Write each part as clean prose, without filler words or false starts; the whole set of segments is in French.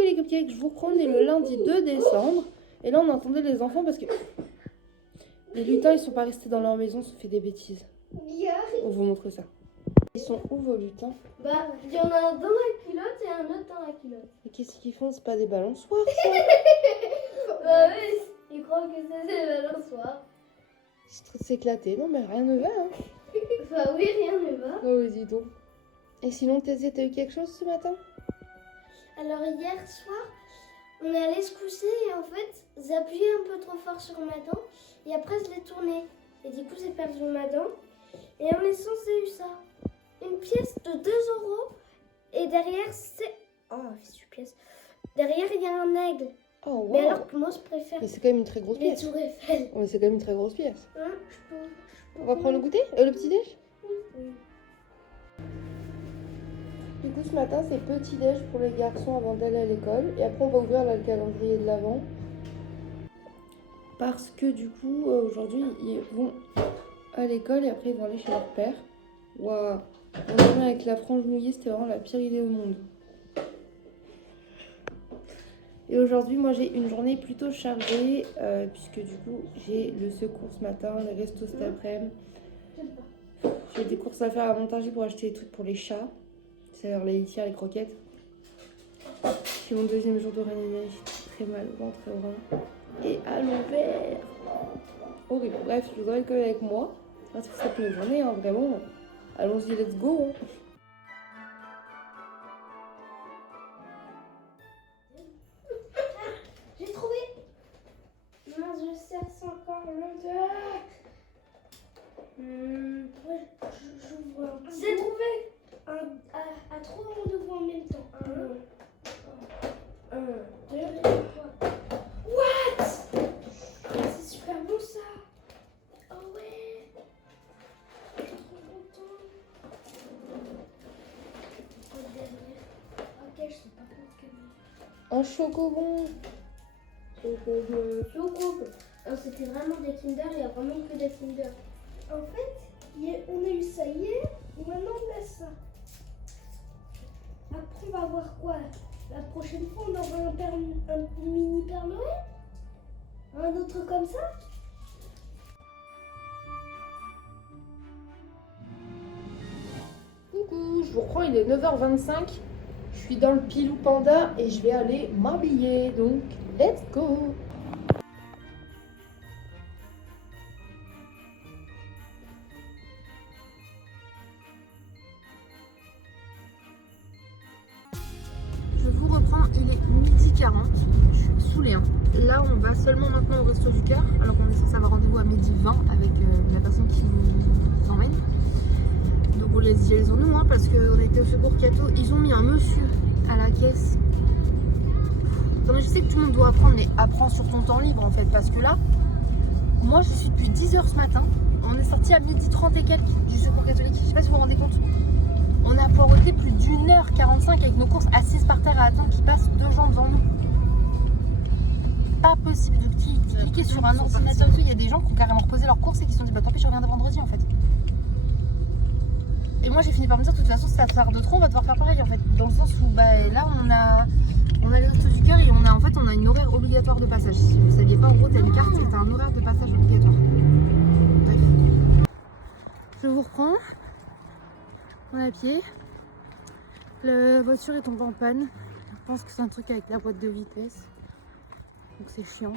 Coucou les cupcakes, je vous reprends, on est le lundi 2 décembre. Et là on entendait les enfants parce que les lutins ils sont pas restés dans leur maison, ils ont fait des bêtises. On vous montre ça. Ils sont où vos lutins? Bah, il y en a un dans la culotte et un autre dans la culotte. Mais qu'est-ce qu'ils font? C'est pas des balançoires ça? Bah oui, ils croient que c'est des balançoires. C'est trop de s'éclater, non mais rien ne va hein. Bah oui, rien ne va. Oh dis donc. Et sinon Thésée, t'as eu quelque chose ce matin? Alors hier soir, on est allé se coucher et en fait, j'ai appuyé un peu trop fort sur ma dent et après je l'ai tourné. Et du coup, j'ai perdu ma dent. Et en essence, j'ai eu ça. Une pièce de 2 € et derrière, c'est... Oh, fichue pièce. Derrière, il y a un aigle. Oh wow. Mais alors que moi, je préfère Mais c'est quand même une très grosse les pièce. tours Eiffel. Ouais, c'est quand même une très grosse pièce. Hein, On va prendre le goûter? Le petit déj? Oui. Du coup ce matin c'est petit déj pour les garçons avant d'aller à l'école. Et après on va ouvrir là, le calendrier de l'avant. Parce que du coup aujourd'hui ils vont à l'école et après ils vont aller chez leur père. Waouh. On dormait avec la frange mouillée, c'était vraiment la pire idée au monde. Et aujourd'hui moi j'ai une journée plutôt chargée puisque du coup j'ai le secours ce matin, le resto cet après-midi. J'ai des courses à faire à Montargis pour acheter des trucs pour les chats. C'est-à-dire les litières, les croquettes. C'est mon deuxième jour de réunion, j'ai très mal au ventre et au rein. Et à l'envers. Horrible. Bref, je vous aurais que avec moi. C'est que ça peut une journée, hein, vraiment. Allons-y, let's go. J'ai trouvé. Mince, je cherche encore l'odeur. Ouais, j'ouvre. J'ai trouvé. À 3 rendez-vous en même temps. 1, 2, 3. What? C'est super bon ça. Oh ouais. Je suis trop contente. Oh, derrière. Ok, je sais pas comment Un chocobon. Chocobon. Alors c'était vraiment des Kinder, il y a vraiment que des Kinder. En fait, on a eu ça hier, et maintenant on a ça. Après, on va voir quoi? La prochaine fois, on aura un mini Père Noël? Un autre comme ça? Coucou, je vous reprends, il est 9h25. Je suis dans le Pilou Panda et je vais aller m'habiller. Donc, let's go. Je vous reprends, il est 12h40, je suis saoulée. Hein. Là, on va seulement maintenant au Resto du Cœur, alors qu'on est censé avoir rendez-vous à 12h20 avec la personne qui nous emmène. Donc on les dit, ils ont nous, hein, parce qu'on a été au secours Cato, ils ont mis un monsieur à la caisse. Non, mais je sais que tout le monde doit apprendre, mais apprends sur ton temps libre en fait, parce que là, moi je suis depuis 10h ce matin, on est sorti à 12h30 et quelques du secours catholique, je sais pas si vous vous rendez compte. On a poireauté plus d'1h45 avec nos courses assises par terre à attendre qu'ils passent 2 gens devant nous. Pas possible de cliquer sur un ordinateur. Il y a des gens qui ont carrément reposé leurs courses et qui se sont dit bah tant pis je reviendrai vendredi en fait. Et moi j'ai fini par me dire de toute façon si ça tarde de trop on va devoir faire pareil en fait. Dans le sens où bah là on a les Restos du Cœur et on a une horaire obligatoire de passage. Si vous ne saviez pas en gros t'as une carte et t'as un horaire de passage obligatoire. Bref. Je vous reprends. On est à pied. La voiture est tombée en panne. Je pense que c'est un truc avec la boîte de vitesse. Donc c'est chiant.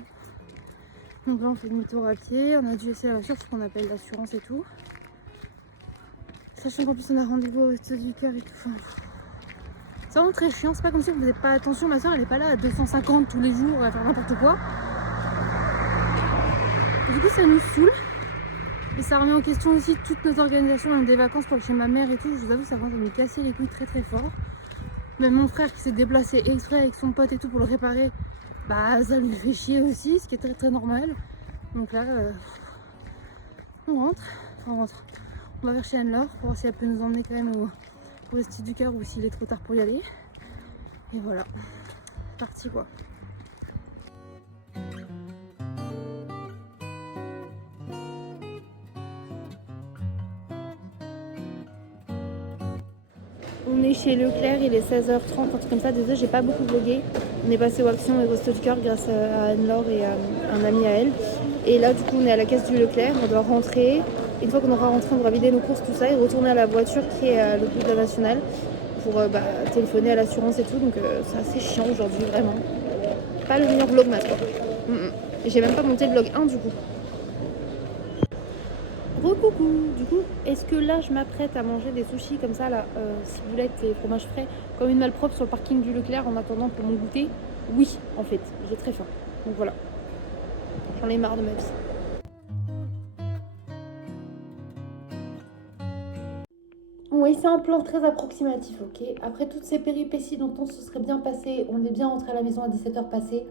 Donc là on fait demi-tour à pied. On a dû essayer la voiture parce qu'on appelle l'assurance et tout. Sachant qu'en plus on a rendez-vous au Resto du Cœur et tout. Enfin, c'est vraiment très chiant. C'est pas comme si vous n'avez pas attention. Ma soeur elle est pas là à 250 tous les jours à faire n'importe quoi. Et du coup ça nous saoule. Et ça remet en question aussi toute notre organisation des vacances pour chez ma mère et tout. Je vous avoue, ça commence à me casser les couilles très très fort. Même mon frère qui s'est déplacé exprès avec son pote et tout pour le réparer, bah ça lui fait chier aussi, ce qui est très très normal. Donc là, on rentre. On va vers chez Anne-Laure pour voir si elle peut nous emmener quand même au Resto du Cœur ou s'il est trop tard pour y aller. Et voilà, c'est parti quoi. On est chez Leclerc, il est 16h30, un truc comme ça. Désolé, j'ai pas beaucoup vlogué. On est passé au Action et au Resto du Cœur grâce à Anne-Laure et à un ami à elle. Et là, du coup, on est à la caisse du Leclerc. On doit rentrer. Une fois qu'on aura rentré, on devra vider nos courses, tout ça, et retourner à la voiture qui est à l'autre bout de la nationale pour téléphoner à l'assurance et tout. Donc, c'est assez chiant aujourd'hui, vraiment. Pas le meilleur vlogmas, quoi. Et j'ai même pas monté le vlog 1 du coup. Recoucou. Du coup, est-ce que là je m'apprête à manger des sushis comme ça là, ciboulette et fromage frais, comme une malpropre sur le parking du Leclerc en attendant pour mon goûter? Oui, en fait, j'ai très faim. Donc voilà. J'en ai marre de ma vie. Oui, c'est un plan très approximatif, ok. Après toutes ces péripéties dont on se serait bien passé, on est bien rentré à la maison à 17h passées.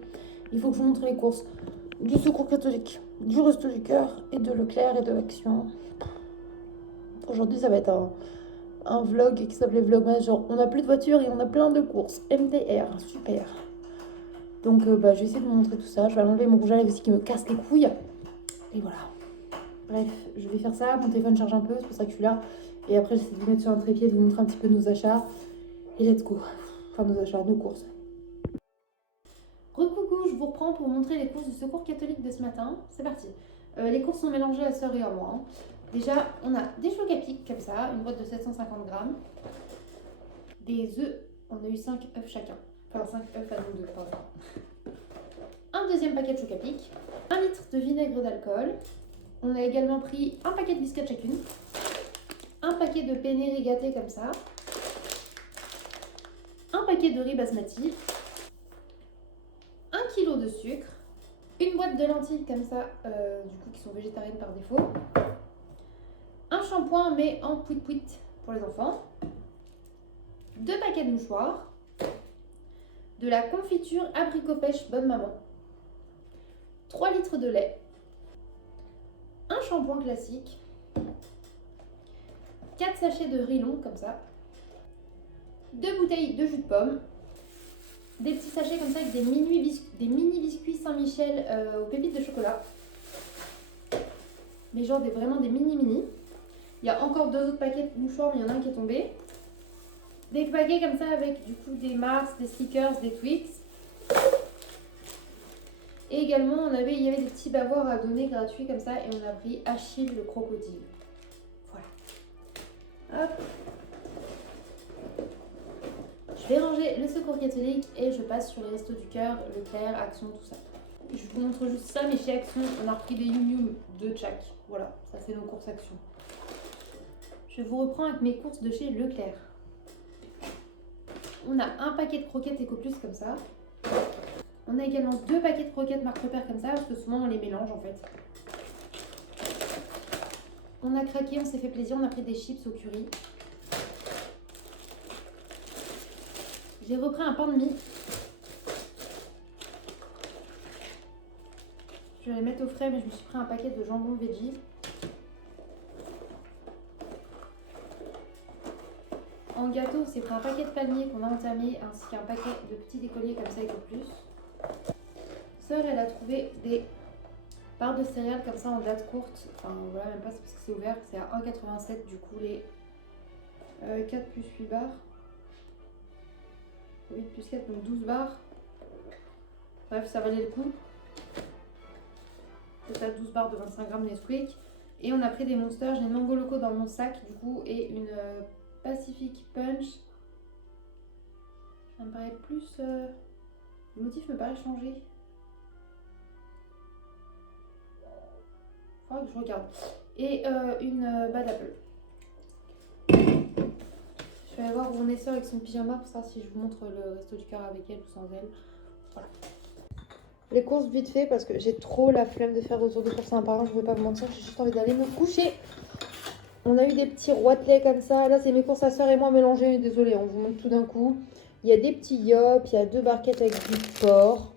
Il faut que je vous montre les courses du Secours catholique, du Resto du Cœur et de Leclerc et de l'Action. Aujourd'hui, ça va être un vlog qui s'appelait Vlogmas, genre on a plus de voiture et on a plein de courses. MDR, super. Donc je vais essayer de vous montrer tout ça. Je vais enlever mon rouge à lèvres ici qui me casse les couilles. Et voilà. Bref, je vais faire ça. Mon téléphone charge un peu, c'est pour ça que je suis là. Et après, j'essaie de vous mettre sur un trépied, de vous montrer un petit peu nos achats. Et let's go. Enfin, nos achats, nos courses. Recoucou, je vous reprends pour vous montrer les courses du Secours catholique de ce matin. C'est parti. Les courses sont mélangées à sœur et à moi. Déjà, on a des chocs à pic comme ça, une boîte de 750 grammes. Des œufs, on a eu 5 œufs chacun. Enfin, 5 œufs à nous deux, pardon. Un deuxième paquet de chocs à pic. 1 litre de vinaigre d'alcool. On a également pris un paquet de biscuits chacune. Un paquet de penne rigatée comme ça. Un paquet de riz basmati. 1 kg de sucre. Une boîte de lentilles comme ça, du coup qui sont végétariennes par défaut. Un shampoing mais en pouit-pouit pour les enfants. 2 paquets de mouchoirs. De la confiture abricot pêche bonne maman. 3 litres de lait. Un shampoing classique. 4 sachets de riz long comme ça. 2 bouteilles de jus de pomme. Des petits sachets comme ça avec des mini biscuits Saint-Michel aux pépites de chocolat. Mais genre vraiment des mini. Il y a encore 2 autres paquets de mouchoirs, mais il y en a un qui est tombé. Des paquets comme ça avec du coup des Mars, des Snickers, des Twix. Et également il y avait des petits bavoirs à donner gratuits comme ça et on a pris Achille le crocodile. Voilà. Hop. Je vais ranger le Secours catholique et je passe sur les Restos du Cœur, Leclerc, Action, tout ça. Je vous montre juste ça, mais chez Action, on a repris des Yum de chaque. Voilà, ça c'est nos courses Action. Je vous reprends avec mes courses de chez Leclerc. On a un paquet de croquettes Ecoplus comme ça. On a également 2 paquets de croquettes Marc Repère comme ça, parce que souvent on les mélange en fait. On a craqué, on s'est fait plaisir, on a pris des chips au curry. J'ai repris un pain de mie. Je vais les mettre au frais, mais je me suis pris un paquet de jambon veggie. En gâteau, c'est pris un paquet de palmiers qu'on a entamé, ainsi qu'un paquet de petits décolliers comme ça avec plus. Sœur, elle a trouvé des barres de céréales comme ça en date courte. Enfin voilà, même pas c'est parce que c'est ouvert, c'est à 1,87 du coup les 4 plus 8 barres. 8 plus 4, donc 12 barres. Bref, ça valait le coup. Total 12 barres de 25 grammes Nesquik. Et on a pris des Monsters. J'ai une mango loco dans mon sac du coup et une Pacific Punch. Ça me paraît plus... Le motif me paraît changer. Faudra que je regarde. Et une Bad Apple. Je vais aller voir où on est sœur avec son pyjama pour savoir si je vous montre le Resto du Cœur avec elle ou sans elle. Voilà. Les courses vite fait parce que j'ai trop la flemme de faire retour de courses un par un, je ne vais pas vous mentir, j'ai juste envie d'aller me coucher. On a eu des petits roitelets comme ça, là c'est mes courses à sœur et moi mélangées, désolée, on vous montre tout d'un coup. Il y a des petits yops, il y a 2 barquettes avec du porc,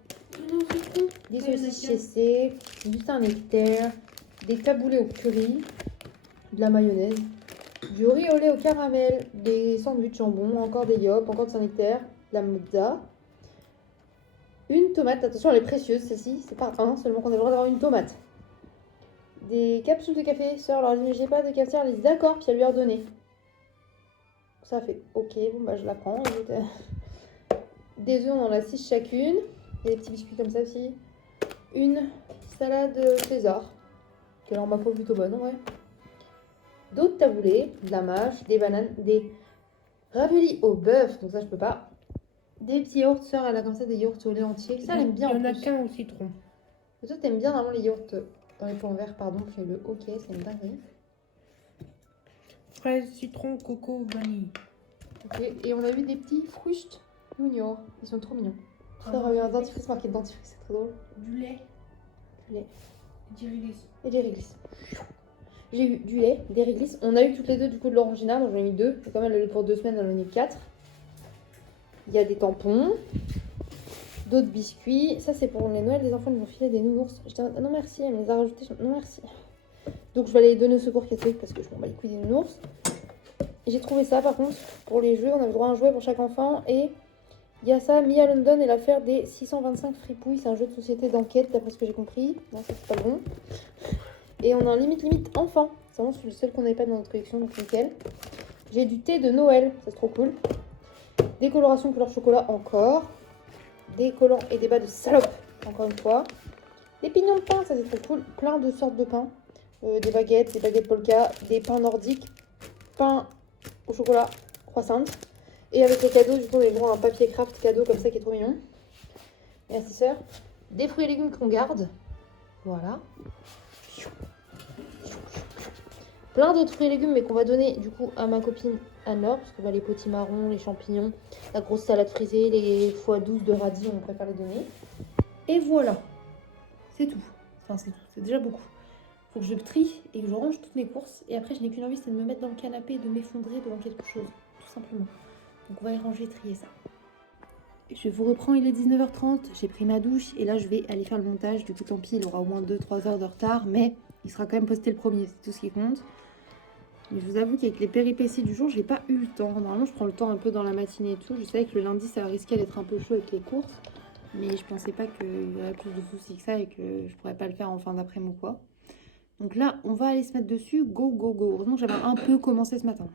des saucisses chassées, juste un nectar, des taboulés au curry, de la mayonnaise, du riz au lait au caramel, des sandwichs jambon, encore des yops, encore de Saint-Nectaire, de la mozza. Une tomate, attention elle est précieuse celle-ci, c'est pas un seulement qu'on a le droit d'avoir une tomate. Des capsules de café, sœur leur a dit mais j'ai pas de cafetière, elle a dit d'accord, puis elle lui a redonné. Ça fait ok, bon bah je la prends. Des œufs, on en a 6 chacune. Il y a des petits biscuits comme ça aussi. Une salade César, qui est alors ma foi plutôt bonne, ouais. D'autres taboulés, de la mâche, des bananes, des raviolis au bœuf, donc ça je peux pas. Des petits yaourts sœurs, elle a comme ça des yaourts au lait entier. Ça, elle aime bien en plus. Il y en a qu'un au citron. Et toi, t'aimes bien normalement les yaourts dans les pots verts, pardon, fais-le. Ok, c'est une dinguerie. Fraise, citron, coco, vanille. Ok, et on a eu des petits fruits mignons. Ils sont trop mignons. Ah, Ça aurait eu un dentifrice marqué dentifrice, c'est trop drôle. Du lait. Du lait. Du réglisse. Et des réglisses. J'ai eu du lait, des réglisses. On a eu toutes les deux du coup de l'orangina, donc j'en ai mis 2. Et comme elle a eu pour 2 semaines, elle en a mis 4. Il y a des tampons, d'autres biscuits. Ça, c'est pour les Noëls des enfants, ils m'ont filé des nounours. J'étais en mode, non merci, elle me les a rajoutés. Non merci. Donc je vais aller les donner au secours catholique parce que je m'en bats les couilles des nounours. Et j'ai trouvé ça par contre pour les jeux. On avait droit à un jouet pour chaque enfant. Et il y a ça, Mia London et l'affaire des 625 fripouilles. C'est un jeu de société d'enquête d'après ce que j'ai compris. Non, ça c'est pas bon. Et on a un limite enfant. C'est vraiment le seul qu'on n'avait pas dans notre collection, donc nickel. J'ai du thé de Noël, ça c'est trop cool. Des colorations couleur chocolat encore. Des collants et des bas de salope, encore une fois. Des pignons de pain, ça c'est trop cool. Plein de sortes de pains. Des baguettes polka, des pains nordiques, pain au chocolat, croissant. Et avec le cadeau, du coup, on a droit à un papier craft cadeau comme ça qui est trop mignon. Merci sœur. Des fruits et légumes qu'on garde. Voilà. Plein d'autres fruits et légumes, mais qu'on va donner du coup à ma copine Anne-Laure, parce que bah, les potimarrons, les champignons, la grosse salade frisée, les foies douces de radis, on préfère les donner. Et voilà, c'est tout. Enfin, c'est tout, c'est déjà beaucoup. Faut que je trie et que je range toutes mes courses. Et après, je n'ai qu'une envie, c'est de me mettre dans le canapé et de m'effondrer devant quelque chose, tout simplement. Donc, on va y ranger, trier ça. Je vous reprends, il est 19h30, j'ai pris ma douche et là, je vais aller faire le montage. Du coup, tant pis, il aura au moins 2-3 heures de retard, mais il sera quand même posté le premier, c'est tout ce qui compte. Mais je vous avoue qu'avec les péripéties du jour, j'ai pas eu le temps. Normalement, je prends le temps un peu dans la matinée et tout. Je savais que le lundi, ça risquait d'être un peu chaud avec les courses. Mais je pensais pas qu'il y aurait plus de soucis que ça et que je pourrais pas le faire en fin d'après-midi ou quoi. Donc là, on va aller se mettre dessus. Go, go, go. Heureusement que j'avais un peu commencé ce matin.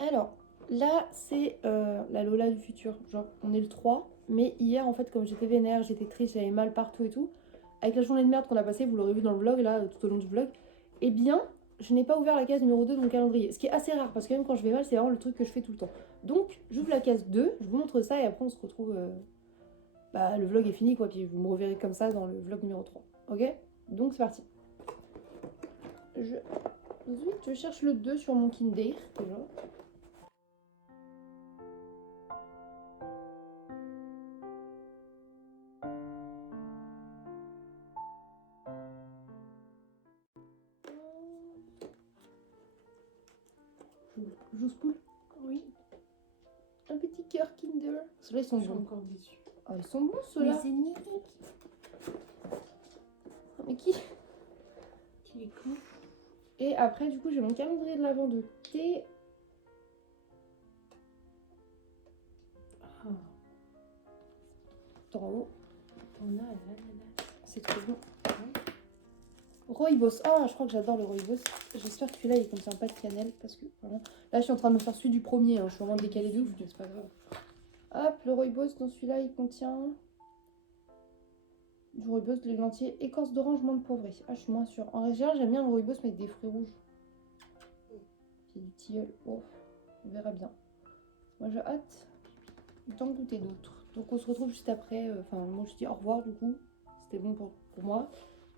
Alors, là, c'est la Lola du futur. Genre, on est le 3. Mais hier, en fait, comme j'étais vénère, j'étais triste, j'avais mal partout et tout. Avec la journée de merde qu'on a passée, vous l'aurez vu dans le vlog, là, tout au long du vlog, eh bien, je n'ai pas ouvert la case numéro 2 dans le calendrier. Ce qui est assez rare, parce que même quand je vais mal, c'est vraiment le truc que je fais tout le temps. Donc, j'ouvre la case 2, je vous montre ça, et après, on se retrouve... Bah, le vlog est fini, quoi, puis vous me reverrez comme ça dans le vlog numéro 3. Ok? Donc, c'est parti. Je cherche le 2 sur mon Kinder, déjà. J'ose poule? Oui. Un petit cœur Kinder. Ceux-là, ils sont Je suis bons. encore déçue. Oh, ils sont bons, ceux-là. Mais c'est Nick. Mais qui? Qui est cool. Et après, du coup, j'ai mon calendrier de l'avant de thé. Ah. Tout en haut. T'en as, là. C'est trop bon. Rooibos. Ah, je crois que j'adore le rooibos. J'espère que celui-là, il contient pas de cannelle. Parce que, vraiment... Là, je suis en train de me faire celui du premier. Hein. Je suis vraiment décalée de ouf, mais c'est pas grave. Hop, le rooibos, dans celui-là, il contient... du rooibos, de l'huile entier, écorce d'orange, menthe poivrée. Ah, je suis moins sûre. En général, j'aime bien le rooibos, mais avec des fruits rouges. Puis du tilleul. Oh, on verra bien. Moi, j'ai hâte d'en goûter d'autres. Donc, on se retrouve juste après. Enfin, moi, je dis au revoir, du coup. C'était bon pour moi.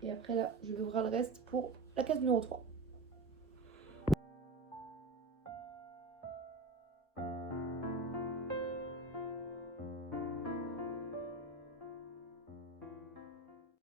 Et après, là, je vais ouvrir le reste pour la case numéro 3.